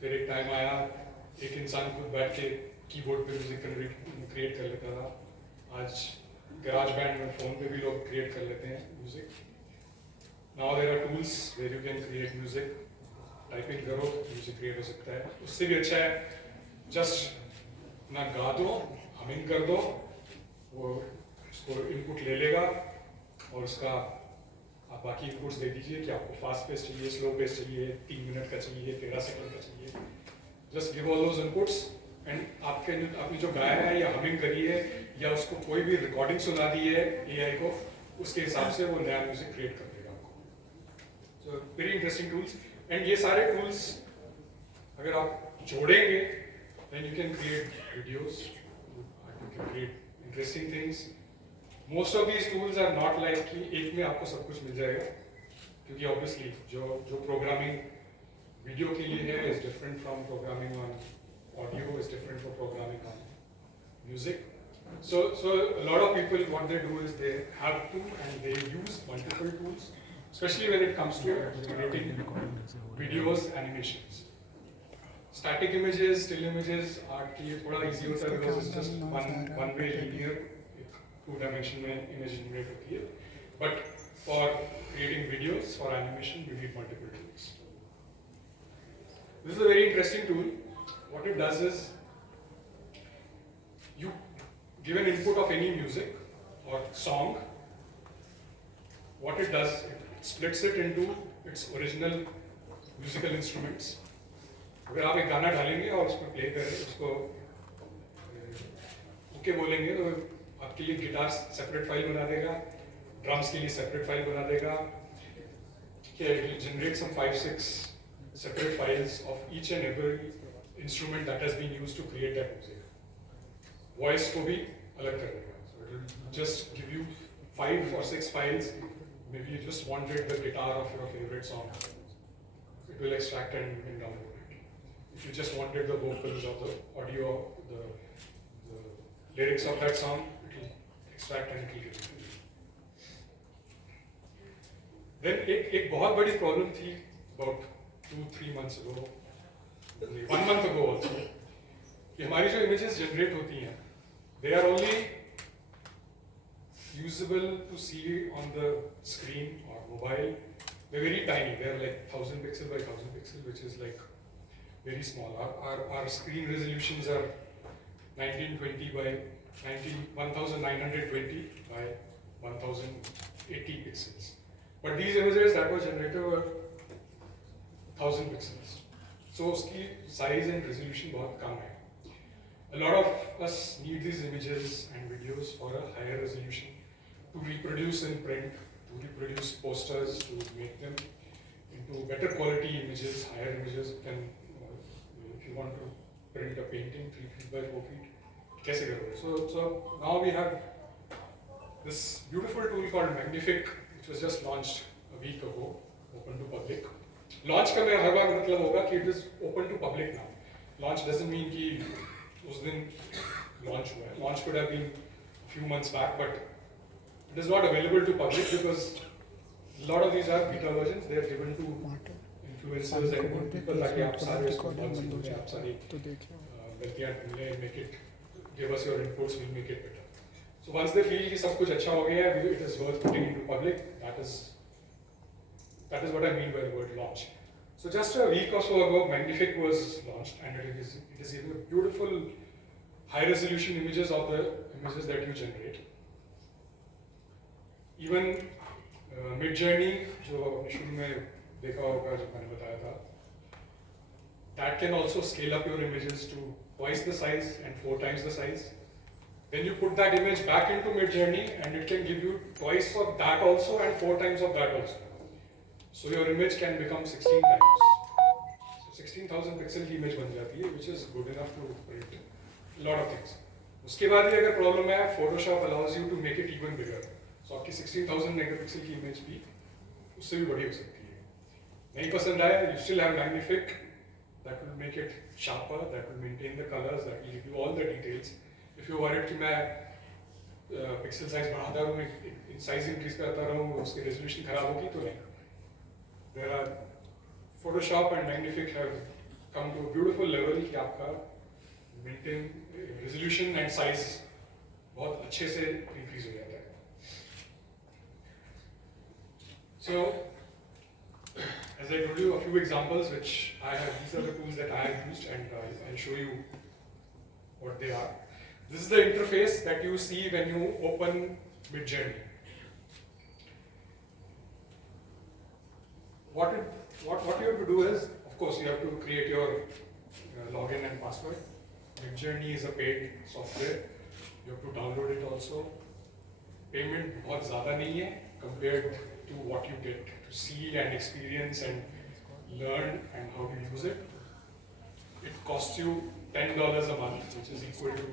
फिर एक टाइम आया एक इंसान खुद बैठ के कीबोर्ड पे म्यूजिक क्रिएट कर लेता था। आज गराज बैंड में फ़ोन पे भी लोग क्रिएट कर लेते हैं music. Now there are tools where you can create music, typing करो म्यूजिक क्रिएट हो सकता है। उससे भी अच्छा है जस्ट ना गा दो, हमिंग कर दो, वो उसको इनपुट ले लेगा और उसका आप बाकी इनपुट्स दे दीजिए कि आपको फास्ट पेस चाहिए, स्लो पेस चाहिए, 3 मिनट का चाहिए, 13 सेकंड का चाहिए। Just give all those inputs and आपने जो गाया है या हमिंग करी है या उसको कोई भी रिकॉर्डिंग सुना दी है एआई को, उसके हिसाब से वो नया म्यूजिक क्रिएट कर देगा आपको। So very interesting tools. And ये सारे टूल्स अगर आप जोड़ेंगे then you can create videos, you can create interesting things. Most of these tools are not like कि एक में आपको सब कुछ मिल जाएगा, क्योंकि ऑब्वियसली जो प्रोग्रामिंग वीडियो के लिए है is different from programming on audio, is different from programming on music. So a lot of people, what they do is they have to and they use multiple tools, especially when it comes to creating videos, animations. Static images, still images art के लिए थोड़ा easy होता है because it's just one way linear, two dimension में image generate होती है. But for creating videos, for animation, you need multiple tools. This is a very interesting tool. What it does is you give an input of any music or song. What it does, it splits it into its original musical instruments. अगर आप एक गाना डालेंगे और उसमें play करें, उसको okay बोलेंगे तो आपके लिए गिटार सेपरेट फाइल बना देगा, ड्रम्स के लिए सेपरेट फाइल बना देगा। It will generate some 5-6 separate files of each and every instrument that has been used to create that music. Voice को भी अलग कर देगा. So it will just give you 5 or 6 files. Maybe you just wanted the guitar of your favorite song. It will extract and you can download it. If you just wanted the vocals or the audio, the lyrics of that song, it will extract and it will give it to you. Then एक बहुत बड़ी problem थी about 2-3 months ago, 1 month ago also, कि हमारी जो images generate होती हैं, they are only usable to see on the screen or mobile. They're very tiny. They're like 1000 pixel by 1000 pixel, which is like very small. Our screen resolutions are 1920 by 1920 by 1080 pixels. But these images that were generated were 1000 pixels. So उसकी size and resolution बहुत कम है. A lot of us need these images and videos for a higher resolution to reproduce in print, to reproduce posters, to make them into better quality images, higher images. If you want to print a painting 3 feet by 4 feet, कैसे करोगे? So now we have this beautiful tool called Magnific, which was just launched a week ago, open to public. Launch का मैं हर बार मतलब होगा कि it is open to public now. Launch doesn't mean कि उस दिन launch हुआ है. Launch could have been a few months back, but it is not available to public because a lot of these are beta versions. They are given to influencers and good people ताकि आप सारे उसको launch करें, आप सारी गलतियाँ ढूंढें, make it, give us your inputs, we'll make it better. So once they feel कि सब कुछ अच्छा हो गया है, it is worth putting into public. That is what I mean by the word launch. So just a week or so ago, Magnific was launched, and it is even beautiful high-resolution images of the images that you generate. Even Midjourney, जो आपने शुरू में देखा होगा जब मैंने बताया था, that can also scale up your images to twice the size and 4 times the size. Then you put that image back into Midjourney, and it can give you twice of that also and 4 times of that also. So your image can become 16 times. So 16,000 pixel की image बन जाती है, which is good enough to print a lot of things. उसके बाद ही अगर problem है, Photoshop allows you to make it even bigger. So आपकी 16,000 megapixel की image भी उससे भी बड़ी हो सकती है. नहीं पसंद आया, you still have Magnific that will make it sharper, that will maintain the colors, that will give you all the details. If you worried कि मैं pixel size बढ़ाता रहूँ, size increase करता रहूँ, उसकी resolution खराब होगी तो नहीं. There are Photoshop and Magnific have come to a beautiful level कि आपका maintain resolution and size बहुत अच्छे से increase हो जाता है. So, as I told you, a few examples which I have, these are the tools that I have used, and I'll show you what they are. This is the interface that you see when you open Midjourney. What you have to do is, of course, you have to create your login and password. Midjourney is a paid software. You have to download it also. Payment बहुत ज़्यादा नहीं है compared to what you get to see and experience and learn and how to use it. It costs you $10 a month, which is equal to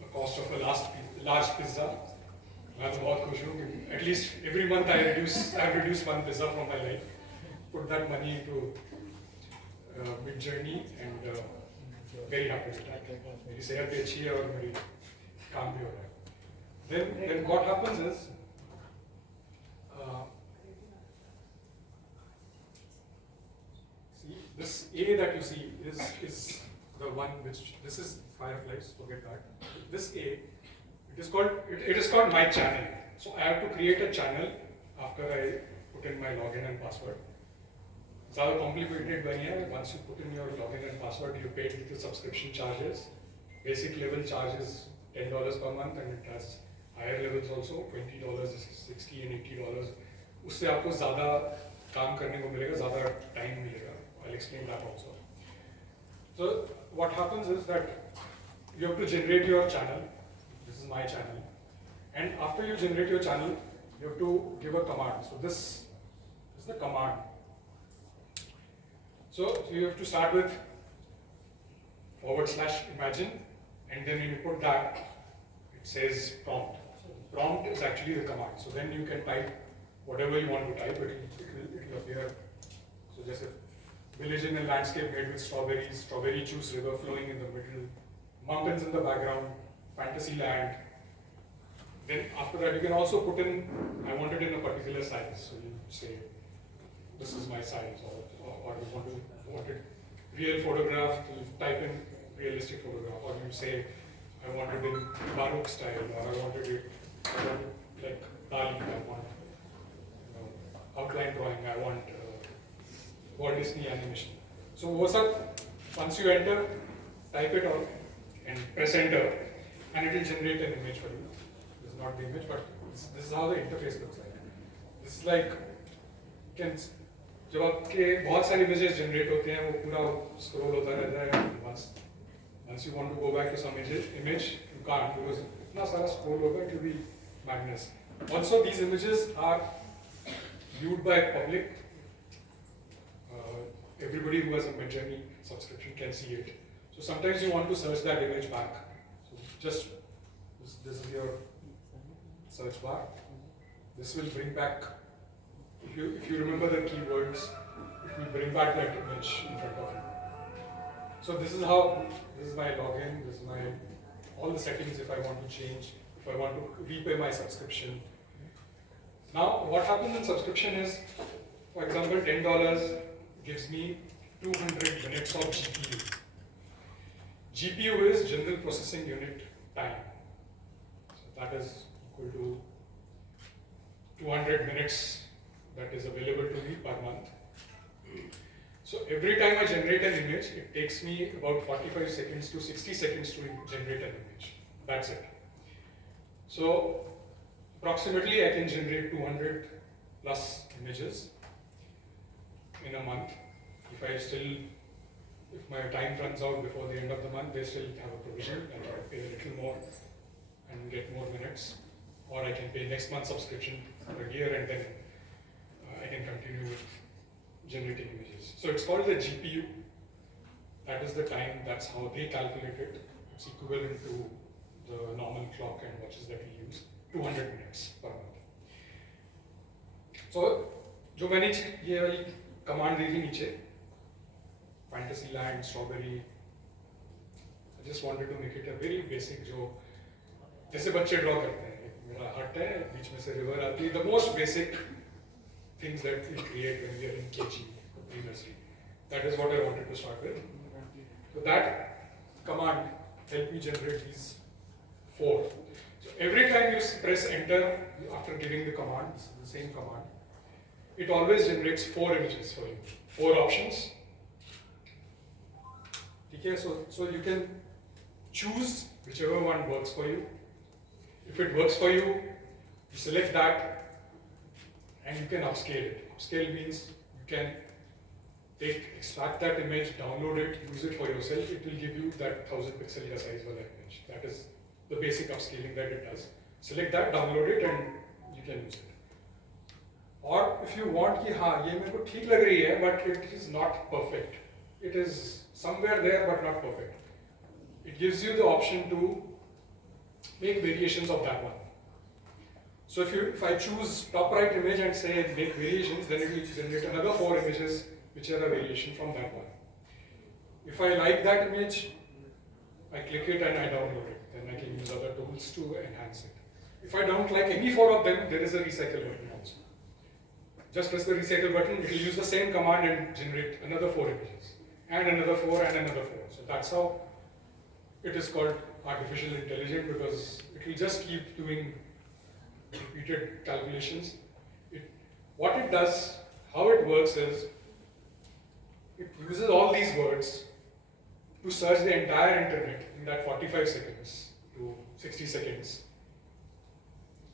the cost of a large pizza. मैं तो बहुत खुश हूँ कि at least every month I have reduced one pizza from my life. Put that money into Midjourney and very happy with that. मेरी सेहत भी अच्छी है और मेरी काम भी हो रहा है. Then what happens is see, this A that you see is the one which, this is Fireflies, forget that. This A, it is called my channel. So I have to create a channel after I put in my login and password. ज़्यादा complicated नहीं है. Once you put in your login and password, you pay the subscription charges. Basic level charge is $10 per month, and it has higher levels also, $20, $60 and $80. उससे आपको ज़्यादा काम करने को मिलेगा, ज़्यादा time मिलेगा. I'll explain that also. So what happens is that you have to generate your channel. This is my channel, and after you generate your channel, you have to give a command. So this is the command. So you have to start with /imagine, and then when you put that, it says prompt. Prompt is actually the command. So then you can type whatever you want to type, it will appear. So just a village in a landscape made with strawberries, strawberry juice river flowing in the middle, mountains in the background, fantasy land. Then after that, you can also put in, I want it in a particular size. So you say, this is my size, or you want it real photograph, you type in realistic photograph, or you say, I want it in Baroque style, or I want it like Dali, I want outline drawing, I want Walt Disney animation. So what's up? Once you enter, type it out and press enter, and it will generate an image for you. This is not the image, but this is how the interface looks like. This is like, जब आपके बहुत सारे images generate होते हैं, वो पूरा scroll होता रहता है. Once you want to go back to some image, you can't, because इतना सारा scroll होगा, it will be madness. Also, these images are viewed by public. Everybody who has a Midjourney subscription can see it. So sometimes you want to search that image back. So just this is your search bar. This will bring back, if you remember the keywords, it will bring back that image in front of you. So this is my login, this is my, all the settings if I want to change, if I want to repay my subscription. Now what happens in subscription is, for example, $10 gives me 200 minutes of GPU. GPU is general processing unit time. So that is equal to 200 minutes that is available to me per month. So every time I generate an image, it takes me about 45 seconds to 60 seconds to generate an image. That's it. So approximately I can generate 200 plus images in a month. If my time runs out before the end of the month, they still have a provision and I can pay a little more and get more minutes. Or I can pay next month's subscription for a year and then I can continue with generating images. So it's called the GPU. That is the time, that's how they calculate it. It's equivalent to the normal clock and watches that we use, 200 minutes per month. So, जो मैंने ये वाली command दी थी नीचे, Fantasyland, Strawberry, I just wanted to make it a very basic जो जैसे बच्चे draw करते हैं. मेरा hut है, बीच में से river आती है. The most basic things that we create when we are in KG, pre-nursery. That is what I wanted to start with. So that command helped me generate these 4. So every time you press enter after giving the command, the same command, it always generates 4 images for you, 4 options. Okay, so you can choose whichever one works for you. If it works for you, you select that and you can upscale it. Upscale means you can extract that image, download it, use it for yourself. It will give you that 1000 pixel ka size wala image. That is the basic upscaling that it does. Select that, download it, and you can use it. Or if you want कि हाँ ये मेरे को ठीक लग रही है, but it is not perfect. It is somewhere there but not perfect. It gives you the option to make variations of that one. So if I choose top right image and say make variations, then it will generate another 4 images which are a variation from that one. If I like that image, I click it and I download it. Then I can use other tools to enhance it. If I don't like any 4 of them, there is a recycle button also. Just press the recycle button, it will use the same command and generate another 4 images. And another 4 and another 4. So that's how it is called artificial intelligence, because it will just keep doing repeated calculations. What it does, how it works is, it uses all these words to search the entire internet in that 45 seconds to 60 seconds.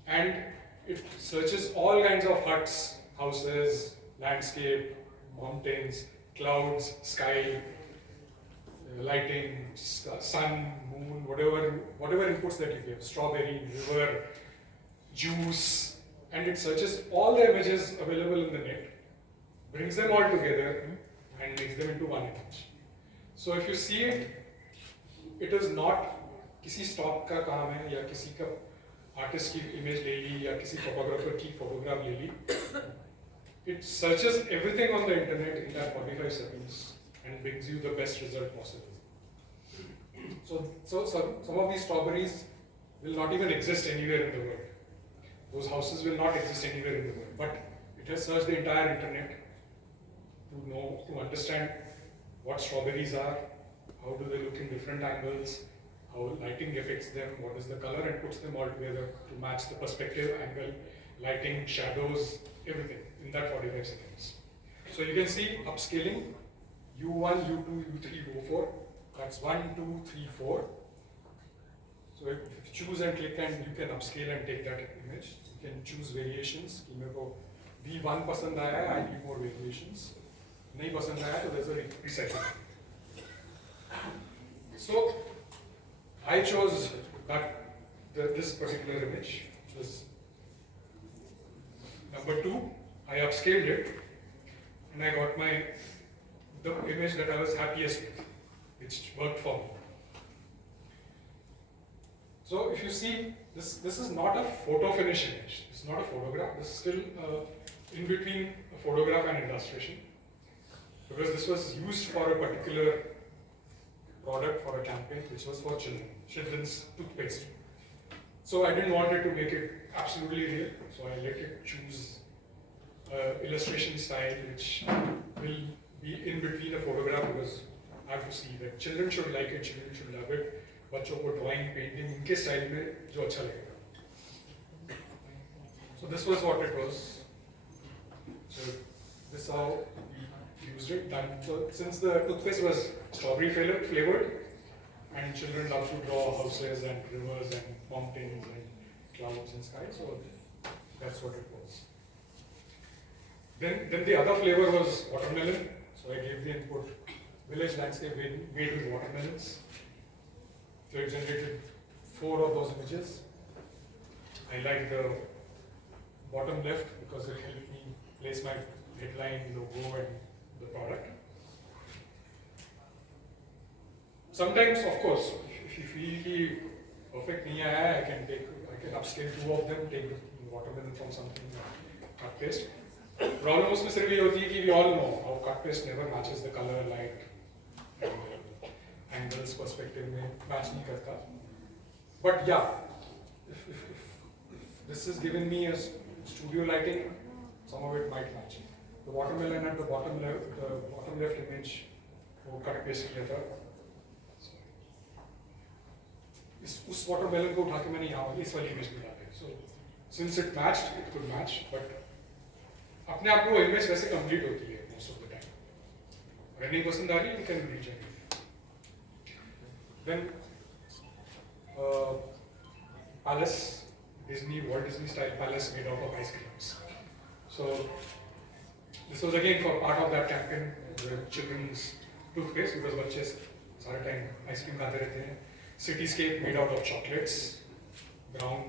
And it searches all kinds of huts, houses, landscape, mountains, clouds, sky, lighting, sun, moon, whatever inputs that you give, strawberry, river, juice, and it searches all the images available in the net, brings them all together, and makes them into one image. So if you see it, it is not किसी stock का काम है या किसी का artist की image ले ली या किसी photographer की photograph ले ली. It searches everything on the internet in that 45 seconds and brings you the best result possible. So some of these strawberries will not even exist anywhere in the world. Those houses will not exist anywhere in the world. But it has searched the entire internet to understand what strawberries are, how do they look in different angles, how lighting affects them, what is the color, and puts them all together to match the perspective, angle, lighting, shadows, everything in that 45 seconds. So you can see upscaling, U1, U2, U3, U4. That's 1, 2, 3, 4. So if you choose and click, and you can upscale and take that image. You can choose variations. कि मेरे को V1 पसंद आया है, I need more variations. नहीं पसंद आया तो there's a recycle. So I chose this particular image. This number 2. I upscaled it, and I got the image that I was happiest with, which worked for me. So if you see, this is not a photo finish image. It's not a photograph. This is still in between a photograph and illustration, because this was used for a particular product for a campaign, which was for children's toothpaste. So I didn't want it to make it absolutely real, so I let it choose illustration style, which will be in between a photograph, because I have to see that children should like it, children should love it. बच्चों को drawing, painting उनके style में जो अच्छा लगेगा. So this was what it was. So this is how we used it. So since the toothpaste was strawberry flavored, and children love to draw houses and rivers and mountains and clouds and sky, so that's what it was. Then the other flavor was watermelon. So I gave the input village landscape made with watermelons. So it generated 4 of those images. I like the bottom left because it helped me place my headline, logo, and the product. Sometimes, of course, if you feel perfect nahi aaya, I can upscale 2 of them, take the watermelon from something, cut paste. Problem उसमें सिर्फ ये होती है कि we all know how cut paste never matches the color, light, and angles, perspective में match नहीं करता. But yeah, if this is given me as studio lighting, some of it might match. The watermelon at the bottom left image वो cut paste किया था. उस watermelon को उठा के मैंने यहाँ वाली इस वाली इमेज में डाला. So since it matched, it could match, but अपने आप को वो इमेज वैसे कंप्लीट होती है most of the time. अगर नहीं पसंद आ रही, you can regenerate. Then palace, Walt Disney style palace made out of ice creams. So this was again for part of that campaign, the children's toothpaste, because बच्चे सारे time ice cream खाते रहते हैं. Cityscape made out of chocolates, brown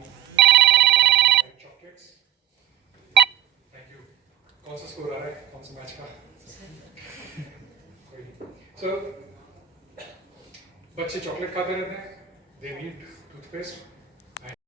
white chocolates. Thank you. कौन सा score आ रहा है? कौन सा मैच का? So बच्चे चॉकलेट खाते रहते हैं. They need toothpaste.